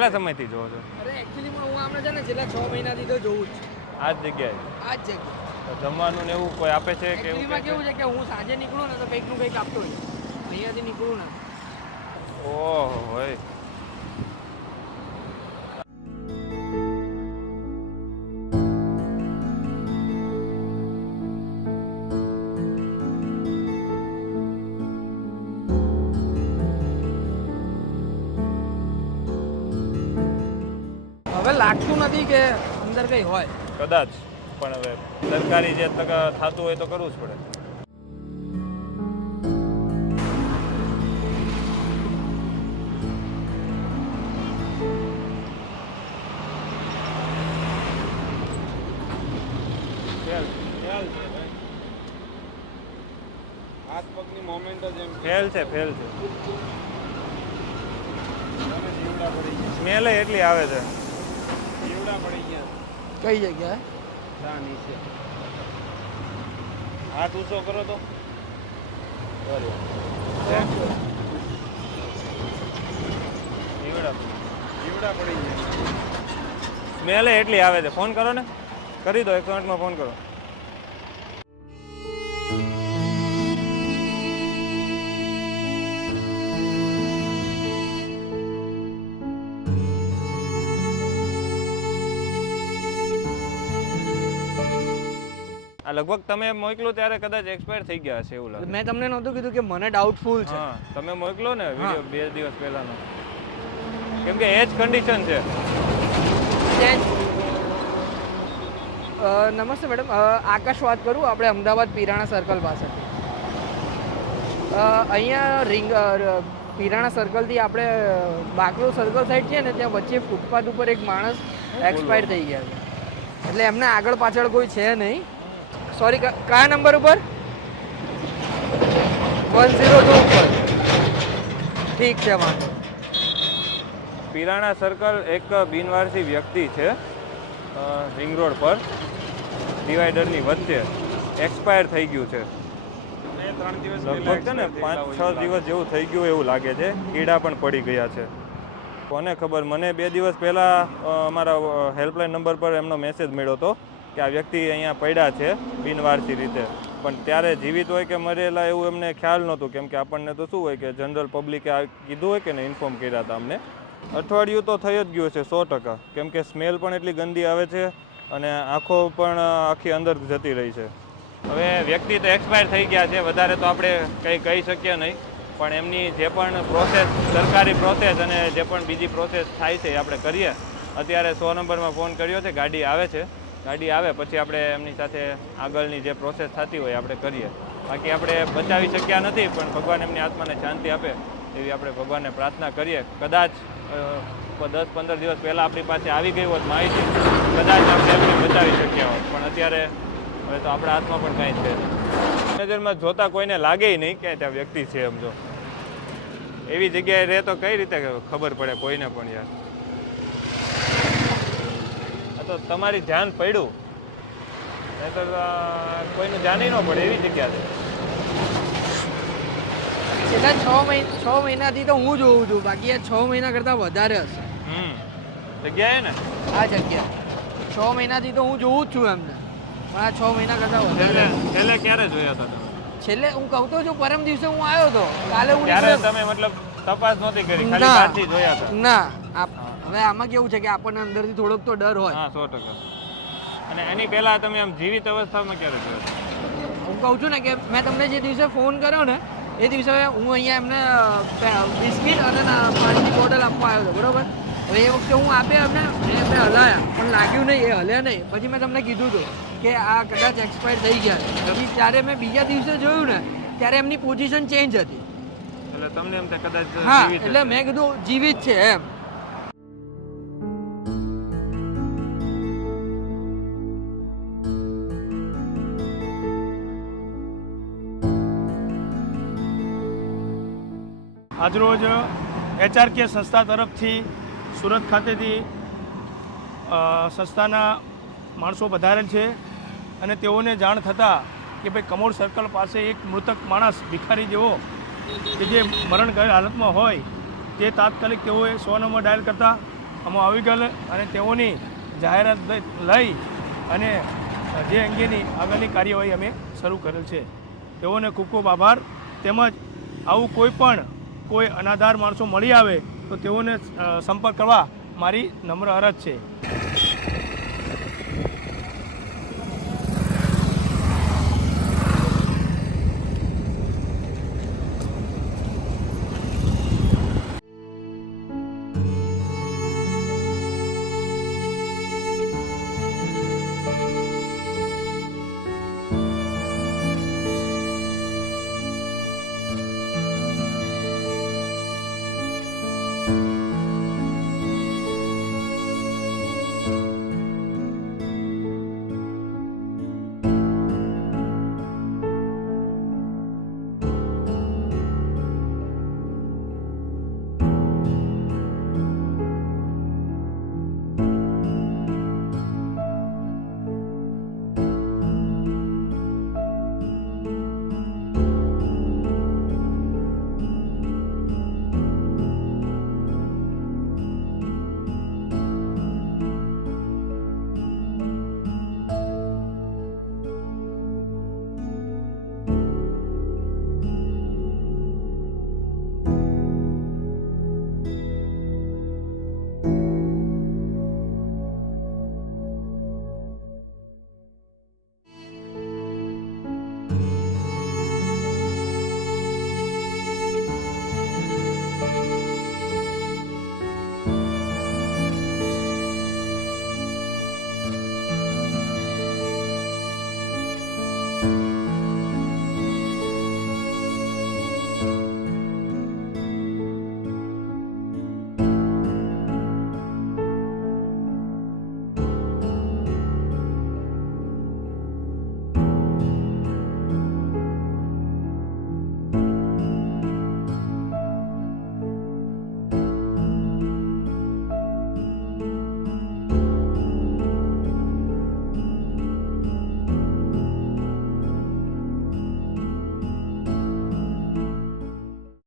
કેટલા સમયથી જોવો છો? અરે એકચ્યુઅલીમાં હું આમને છે ને છેલ્લા 6 મહિનાથી તો જોઉં જ છું. આ જ જગ્યાએ? આ જ જગ્યાએ. તો જમવાનું ને એવું કોઈ આપે છે કે એવું? એકચ્યુઅલીમાં કેવું છે કે હું સાંજે નીકળું ને તો કંઈકનું કંઈક આપતો હોય. અહીંયાથી નીકળું ને. ઓહો હોય. હવે લાગતું નથી કે અંદર કંઈ હોય. કદાચ, પણ હવે સરકારી જે થતું હોય તો કરવું જ પડે. હાથ પગની મોમેન્ટ જ એમ ફેલ છે. જીવડા પડી ગયા. સ્મેલ એટલી આવે છે. જીવડા પડી ગયા. કઈ જગ્યાએ? ત્યાં નીચે. હાથ ઊંચો કરો તો જીવડા પડી ગયા. સ્મેલ એટલી આવે છે. ફોન કરો ને, કરી દો 108માં ફોન કરો. આ લગભગ તમે મોકલો ત્યારે કદાચ એક્સપાયર થઈ ગયા હશે એવું લાગે. મેં તમને નહોતું કીધું કે મને ડાઉટફુલ છે. હા, તમે મોકલો ને વિડિયો 2 દિવસ પહેલાનો. કેમ કે એ જ કન્ડિશન છે. નમસ્તે મેડમ, આકાશ વાત કરું, આપણે અમદાવાદ પિરાણા સર્કલ પાસેથી. અહીંયા પિરાણા સર્કલથી આપણે બાકરો સર્કલ સાઈડ છે ને, ત્યાં વચ્ચે ફૂટપાથ ઉપર એક માણસ એક્સપાયર થઈ ગયા છે. એટલે એમને આગળ પાછળ કોઈ છે નહીં. સોરી, કયા નંબર ઉપર? 102 ઉપર. ઠીક છે વાંધો. પિરાણા સર્કલ એક બિનવારસી વ્યક્તિ છે, રિંગ રોડ પર ડિવાઈડરની વચ્ચે એક્સપાયર થઈ ગયું છે. 3 દિવસ લગભગ છે ને 5-6 દિવસ જેવું થઈ ગયું એવું લાગે છે. કીડા પણ પડી ગયા છે. કોને ખબર, મને 2 દિવસ પહેલાં અમારા હેલ્પલાઇન નંબર પર એમનો મેસેજ મળ્યો હતો કે આ વ્યક્તિ અહીંયા પડ્યા છે બિનવારસી રીતે. પણ ત્યારે જીવિત હોય કે મરેલા એવું એમને ખ્યાલ નહોતું, કેમ કે આપણને તો શું હોય કે જનરલ પબ્લિકે કીધું હોય કે ને ઇન્ફોર્મ કર્યા હતા અમને. અઠવાડિયું તો થઈ જ ગયું છે 100%, કેમ કે સ્મેલ પણ એટલી ગંદી આવે છે અને આંખો પણ આખી અંદર જતી રહી છે. હવે વ્યક્તિ તો એક્સપાયર થઈ ગયા છે, વધારે તો આપણે કંઈ કહી શકીએ નહીં. પણ એમની જે પણ પ્રોસેસ, સરકારી પ્રોસેસ અને જે પણ બીજી પ્રોસેસ થાય છે એ આપણે કરીએ. અત્યારે 100 નંબરમાં ફોન કર્યો છે, ગાડી આવે છે. ગાડી આવે પછી આપણે એમની સાથે આગળની જે પ્રોસેસ થતી હોય આપણે કરીએ. બાકી આપણે બચાવી શક્યા નથી, પણ ભગવાન એમની આત્માને શાંતિ આપે એવી આપણે ભગવાનને પ્રાર્થના કરીએ. કદાચ 10-15 દિવસ પહેલાં આપણી પાસે આવી ગઈ હોત માહિતી, કદાચ આપણે એમને બચાવી શક્યા હોત. પણ અત્યારે હવે તો આપણા હાથમાં પણ કાંઈ છે નહીં. નજરમાં જોતા કોઈને લાગે નહીં કે ત્યાં વ્યક્તિ છે. એમ જો એવી જગ્યાએ રહે તો કઈ રીતે ખબર પડે કોઈને પણ યાર. આ તો તમારી ધ્યાન પડ્યું, નહીં તો કોઈનું ધ્યાન ન પડે એવી જગ્યા છે. છેલ્લા 6 મહિનાથી તો હું જોઉં છું, બાકી આ 6 મહિના કરતાં વધારે હશે. જગ્યાએ ને આ જગ્યા 6 મહિનાથી તો હું જોઉં જ છું એમને, પણ આ 6 મહિના કરતાં વધારે. છેલ્લે ક્યારે જોયા હતા તમે? છેલ્લે હું કહું તો છું, પરમ દિવસે હું આવ્યો હતો. કાલે હું ત્યારે તમે મતલબ તપાસ નહોતી કરી, ખાલી બહારથી જોયા હતા? ના. હવે આમાં કેવું છે કે આપણને અંદરથી થોડોક તો ડર હોય. હા, 100%. અને એની પહેલા તમે આમ જીવિત અવસ્થામાં ક્યારે જોયા? હું કહું છું ને કે મેં તમને જે દિવસે ફોન કર્યો ને એ દિવસે હું અહીંયા એમને બિસ્કિટ અને પાણીની બોટલ આપવા આવ્યો હતો, બરોબર? હવે એ વખતે હું આપ્યા એમને હલાયા, પણ લાગ્યું નહીં, એ હલ્યા નહીં. પછી મેં તમને કીધું હતું કે આ કદાચ એક્સપાયર થઈ ગયા. પછી ત્યારે મેં બીજા દિવસે જોયું ને ત્યારે એમની પોઝિશન ચેન્જ હતી. એટલે તમને એમ થાય કદાચ હા, એટલે મેં કીધું જીવિત છે એમ. આજરોજ HRK સંસ્થા તરફથી સુરત ખાતેથી સંસ્થાના માણસો પધારેલ છે અને તેઓને જાણ થતાં કે ભાઈ કમોડ સર્કલ પાસે એક મૃતક માણસ ભિખારી જેવો કે જે મરણ ગયેલ હાલતમાં હોય તે તાત્કાલિક તેઓએ 100 નંબર ડાયલ કરતા આમાં આવી ગયેલ અને તેઓની જાહેરાત લઈ અને જે અંગેની આગળની કાર્યવાહી અમે શરૂ કરેલ છે. તેઓને ખૂબ ખૂબ આભાર. તેમજ આવું કોઈ અનાધાર માણસો મળી આવે તો તેઓને સંપર્ક કરવા મારી નમ્ર અરજ છે.